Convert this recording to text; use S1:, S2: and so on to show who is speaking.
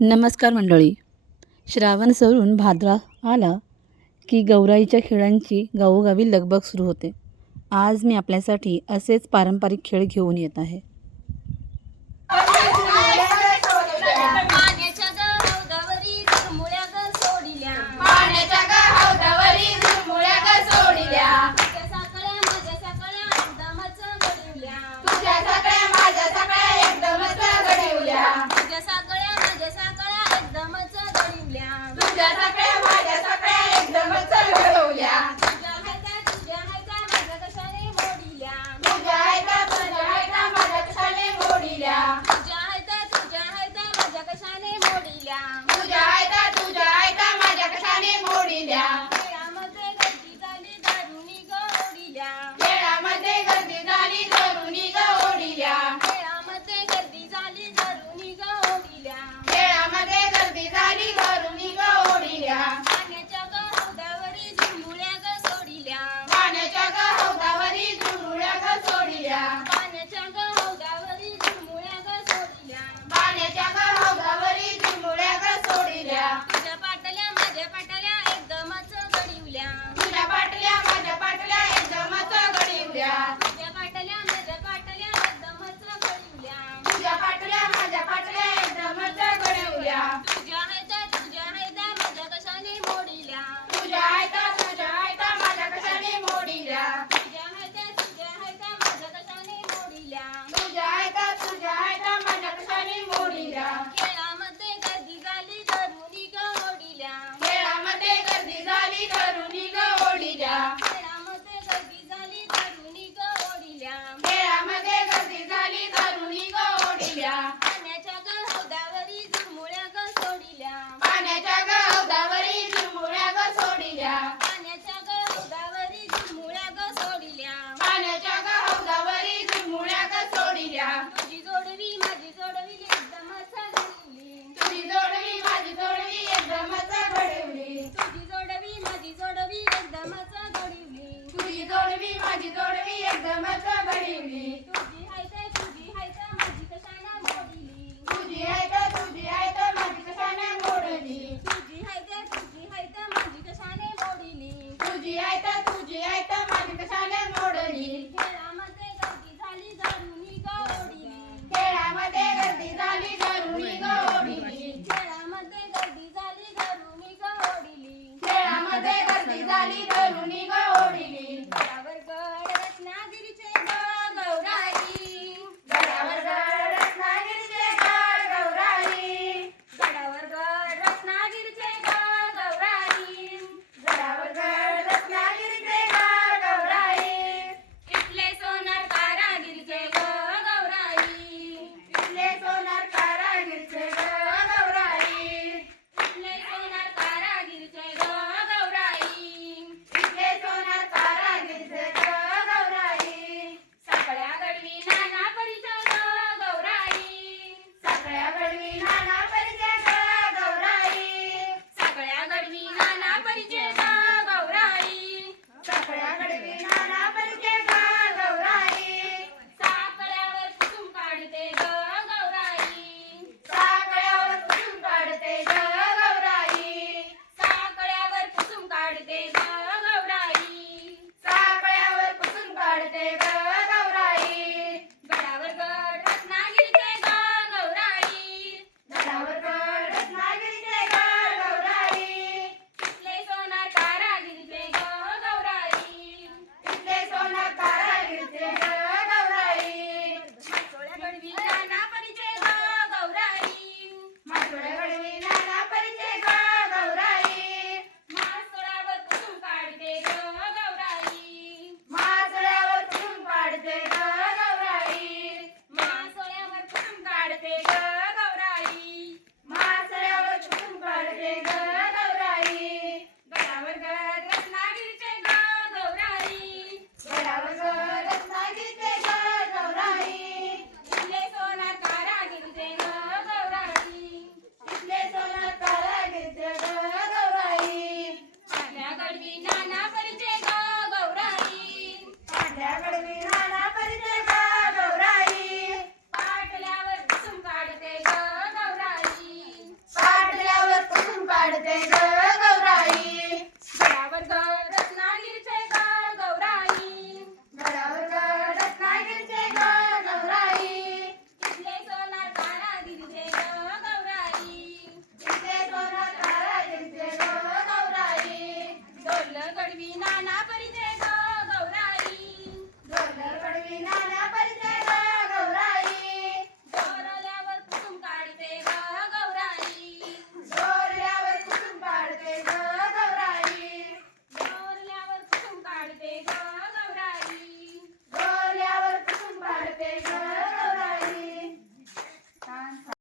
S1: नमस्कार मंडळी. श्रावण सरून भाद्रा आला की गौराईच्या खेळांची गावोगावी लगबग सुरू होते. आज मी आपल्यासाठी असेच पारंपरिक खेळ घेऊन येत आहे. Tchau. Hola.